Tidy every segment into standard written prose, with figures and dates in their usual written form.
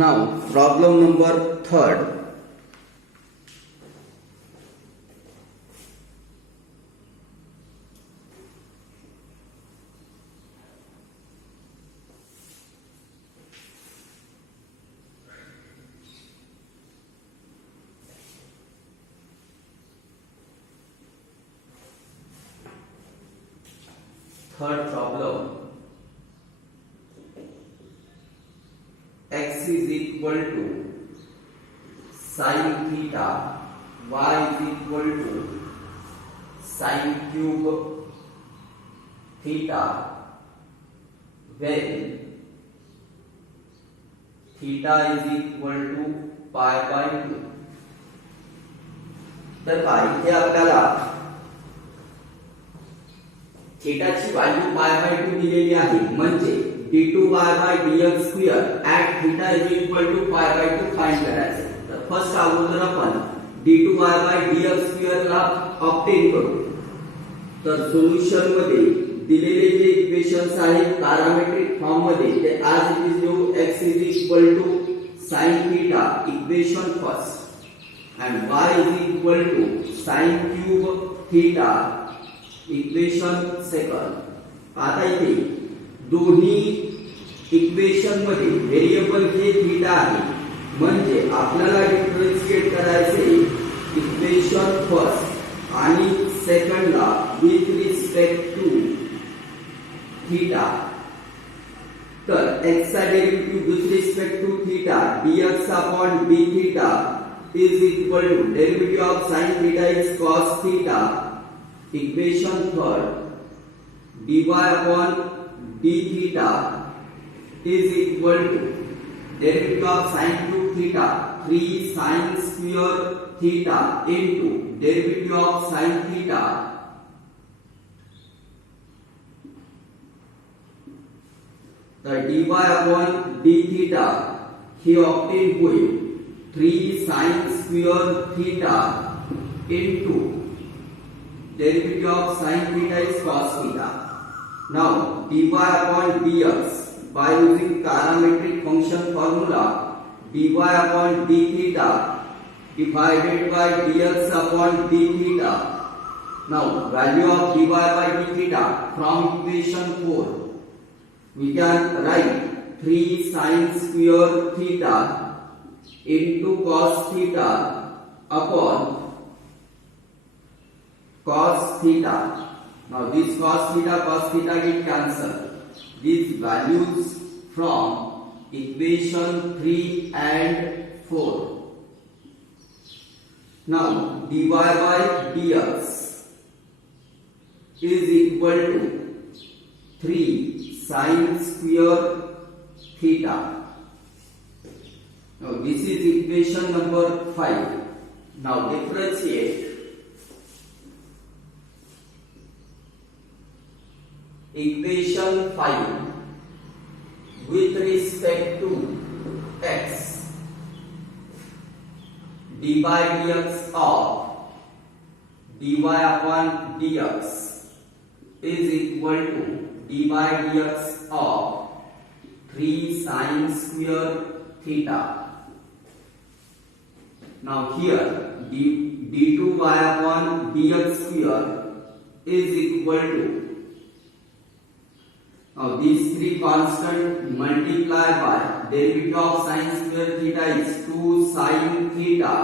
Now problem number third. Third problem. X is equal to sin theta, y is equal to sin cube theta when theta is equal to pi by 2. तर इथे आपल्याला थीटाची value pi by 2 दिलेली आहे, म्हणजे d2y by dx square at theta is equal to pi by 2 find करायचे. तर first अगोदर आपण d2y by dx square ला ऑब्टेन करू. तर सोल्युशन मध्ये दिलेले जे इक्वेशन्स आहेत पॅरामेट्रिक फॉर्म मध्ये ते आज इट इज लिहू x is equal to sin theta equation first and y is equal to sin cube theta equation second. आता इथे दोन्ही इक्वेशन मध्ये व्हेरिएबल हे थीटा आहे, म्हणजे आपल्याला डिफरन्शिएट करायचे इक्वेशन फर्स्ट आणि सेकंड ला विथ रिस्पेक्ट टू थीटा. तर x चा derivative with respect to theta dx upon d theta is equal to derivative of sin theta is cos theta. Equation third, dy upon d theta is equal to derivative of sin cube theta 3 sin square theta into derivative of sin theta. The dy upon d theta he obtained with 3 sin square theta into derivative of sin theta is cos theta. Now dy upon dx by using parametric function formula dy upon d theta divided by dx upon d theta. Now value of dy by d theta from equation 4 we can write 3 sin square theta into cos theta upon cos theta. Now this cos theta get cancelled. These values from equation 3 and 4. Now dy by dx is equal to 3 sin square theta. Now this is equation number 5. Now differentiate equation 5 with respect to x. d by dx of dy upon dx is equal to d by dx of 3 sin square theta. Now here d2y upon dx square is equal to, now these three constant multiply by derivative of sin square theta is 2 sin theta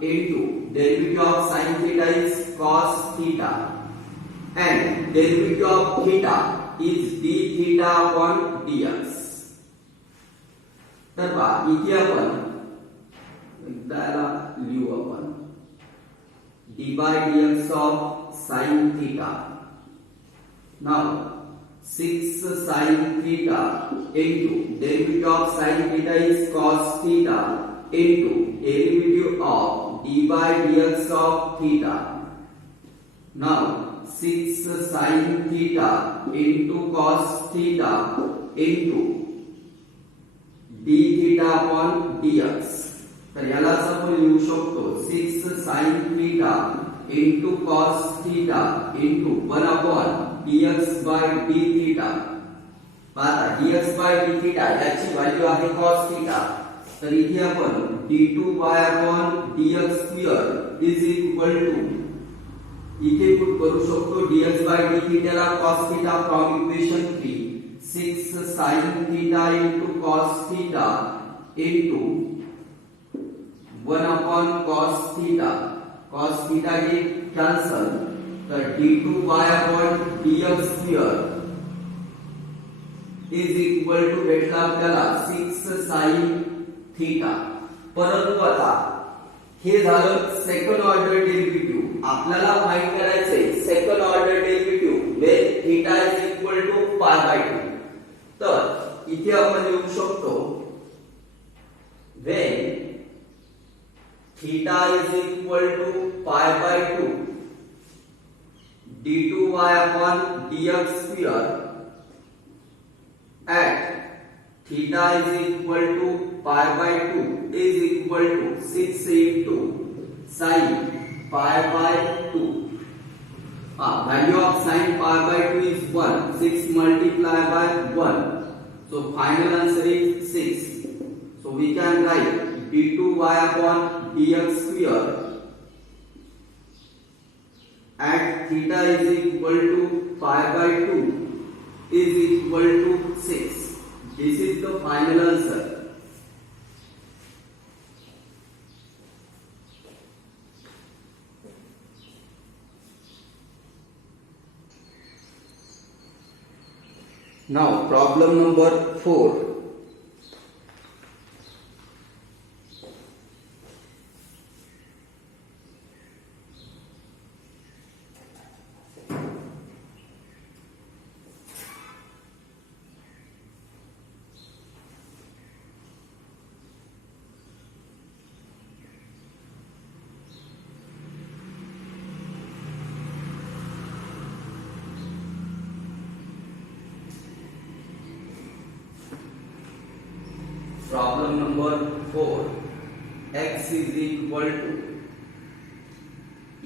into derivative of sin theta is cos theta and derivative of theta is d theta upon dx. तर इथे आपण एकदाला लिहू आपण d by dx of sin theta. Now 6 sin theta into derivative of sin theta is cos theta into derivative of d by dx of theta. Now 6 sin theta into cos theta into d theta upon dx. तर यालाच आपण लिहू शकतो 6 sin theta into cos theta into 1 upon dx by d theta. आता dx by d theta याची value आहे cos theta. तर इथे आपण d2y upon dx square is equal to इथे पुट करू शकतो dx by d theta La cos theta from equation 3 6 sin theta into cos theta into 1 upon cos theta get cancel तर d2y upon dx square is equal to भेटला आपल्याला 6 sin theta. परंतु आता हे झालं सेकंड ऑर्डर डेरिव्हेटिव्ह. आपल्याला find करायचंय second order derivative when theta is equal to pi by 2. तर इथे आपण लिहू शकतो when theta is equal to pi by 2 d2y upon dx square at theta is equal to pi by 2 is equal to 6 into sin pi by 2. Value of sin pi by 2 is 1. 6 multiplied by 1. So final answer is 6. So we can write d2y upon dx square at theta is equal to pi by 2 is equal to 6. This is the final answer. Now problem number 4. Problem number 4. X is equal to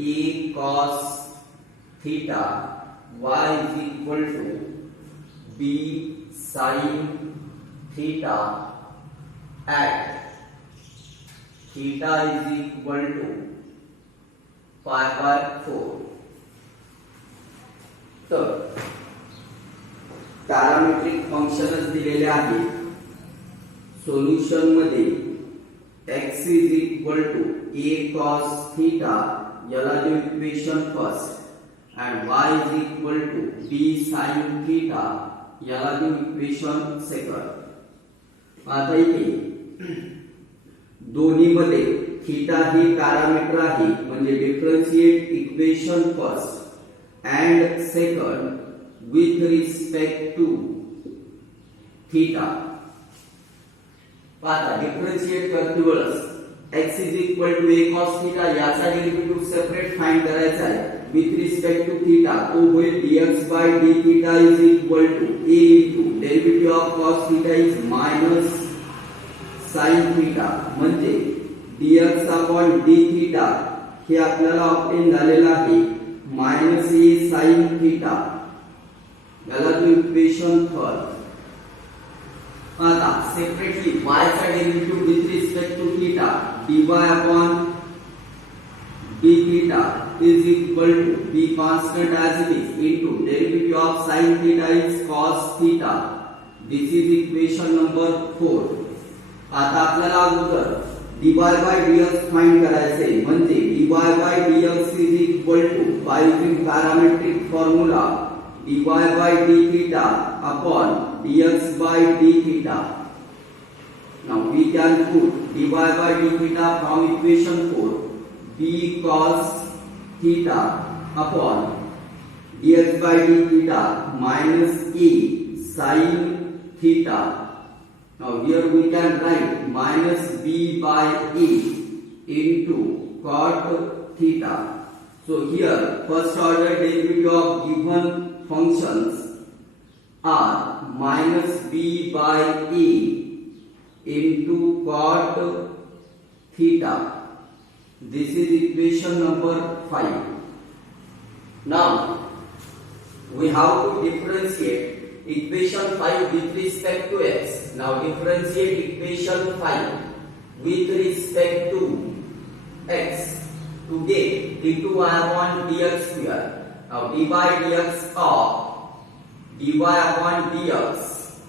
A cos theta, Y is equal to B sin theta at theta is equal to pi by 4. तर parametric फंक्शनच दिलेले आहे. Solution मध्ये x is equal to a cos theta याला जो equation first and y is equal to b sin theta याला जो equation second. आता इथे दोन्ही मध्ये थीटा ही पॅरामीटर आहे म्हणजे differentiate equation first and second with respect to theta. आता डिफरन्शिएट करते वेळेस x is equal to a cos theta याचा डेरिव्हेटिव्ह सेपरेट फाइंड करायचा आहे विथ रिस्पेक्ट टू थीटा. तो होईल dx by d theta is equal to a into derivative of cos theta is minus sin theta म्हणजे dx upon d theta हे आपल्याला obtain झालेला आहे minus a sin theta याला जो इक्वेशन थर्ड. आता separately y चा derivative with respect to theta dy upon d theta is equal to b constant as it is into derivative of sin theta is cos theta. This is equation number 4. आता आपल्याला अगोदर dy by dx find करायचे म्हणजे dy by dx is equal to by using parametric formula dy by d theta upon dx by d theta. Now we can put dy by d theta from equation 4 b cos theta upon dx by d theta minus a sin theta. Now here we can write minus b by a into cot theta. So here first order derivative of given functions are minus b by a into cot theta. This is equation number 5. Now we have to differentiate equation 5 with respect to x. Now differentiate equation 5 with respect to x to get d2y upon dx square. Now dy dx of dy upon dx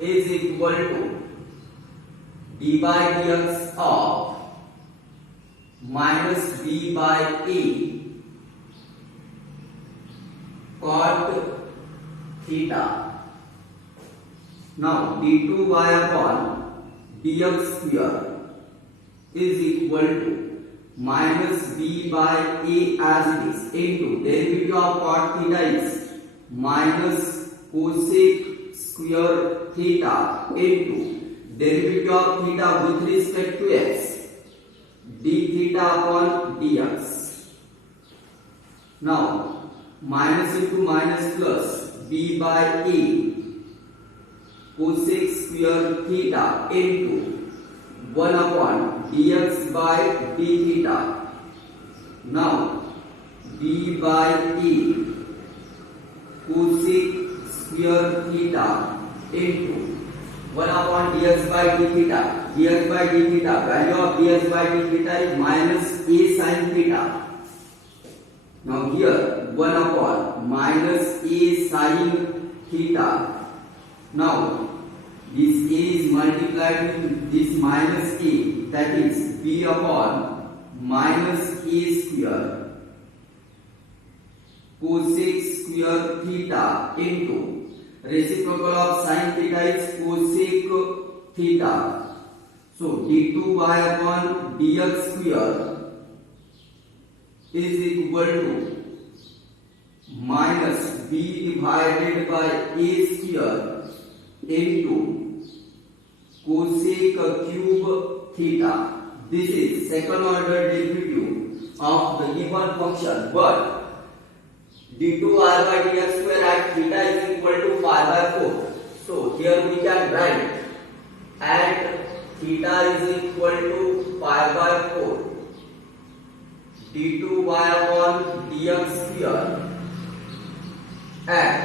is equal to dy dx of minus b by a cot theta. Now d2y upon dx square is equal to minus b by a as it is into derivative of cot theta is minus cosec square theta into derivative of theta with respect to x d theta upon dx. Now minus into minus plus b by a cosec square theta into 1 upon dx by d theta. Now b by a cosec square theta into 1 upon dx by d theta. dx by d theta, value of dx by d theta is minus a sin theta. Now here 1 upon minus a sin theta. Now this a is multiplied with this minus a, that is b upon minus a square cosec square theta into reciprocal of sin theta is cosec theta. So d2y upon dx square is equal to minus b divided by a square into cosec cube theta. This is second order derivative of the given function, but d2y by dx square at theta is equal to pi by 4. So here we can write at theta is equal to pi by 4 d2y upon dx square at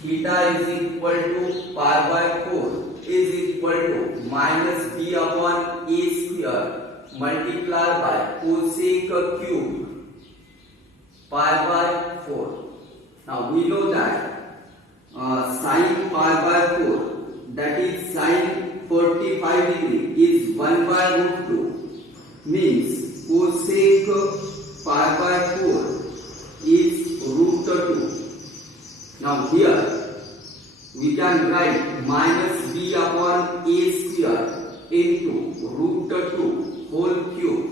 theta is equal to pi by 4 is equal to minus b upon a square multiplied by cosec cube pi by 4. Now we know that sin pi by 4, that is sin 45 degree, is 1 by root 2, means cosec pi by 4 is root 2. Now here we can write minus b upon a square into root 2 whole cube.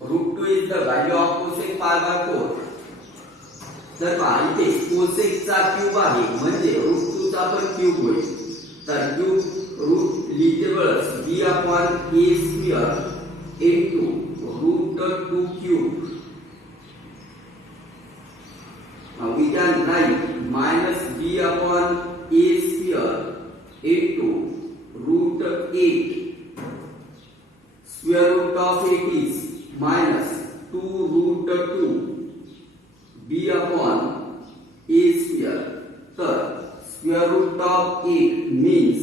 Root 2 is the value of cosec pi by 4. तर पहा इथे cosec चा cube आहे म्हणजे root 2 चा पण cube होईल. तर क्यूब रूट लिहिते वेळेस b upon a square into root 2 cube. Now we can write minus b upon a square into root 8. Square root of 8 is minus 2 root 2 b upon a square. Third, square root of 8 means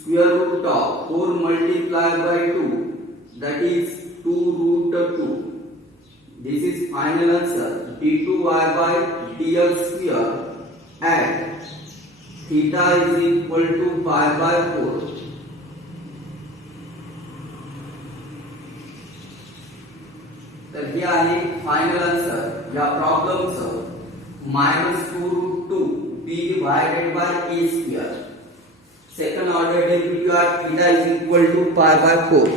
square root of 4 multiplied by 2, that is 2 root 2. This is final answer d2y by dx square at theta is equal to pi by 4. तर हे आहे final answer या प्रॉब्लेमचं minus 2 root 2 b divided by a square. Second order derivative at theta is equal to pi by 4.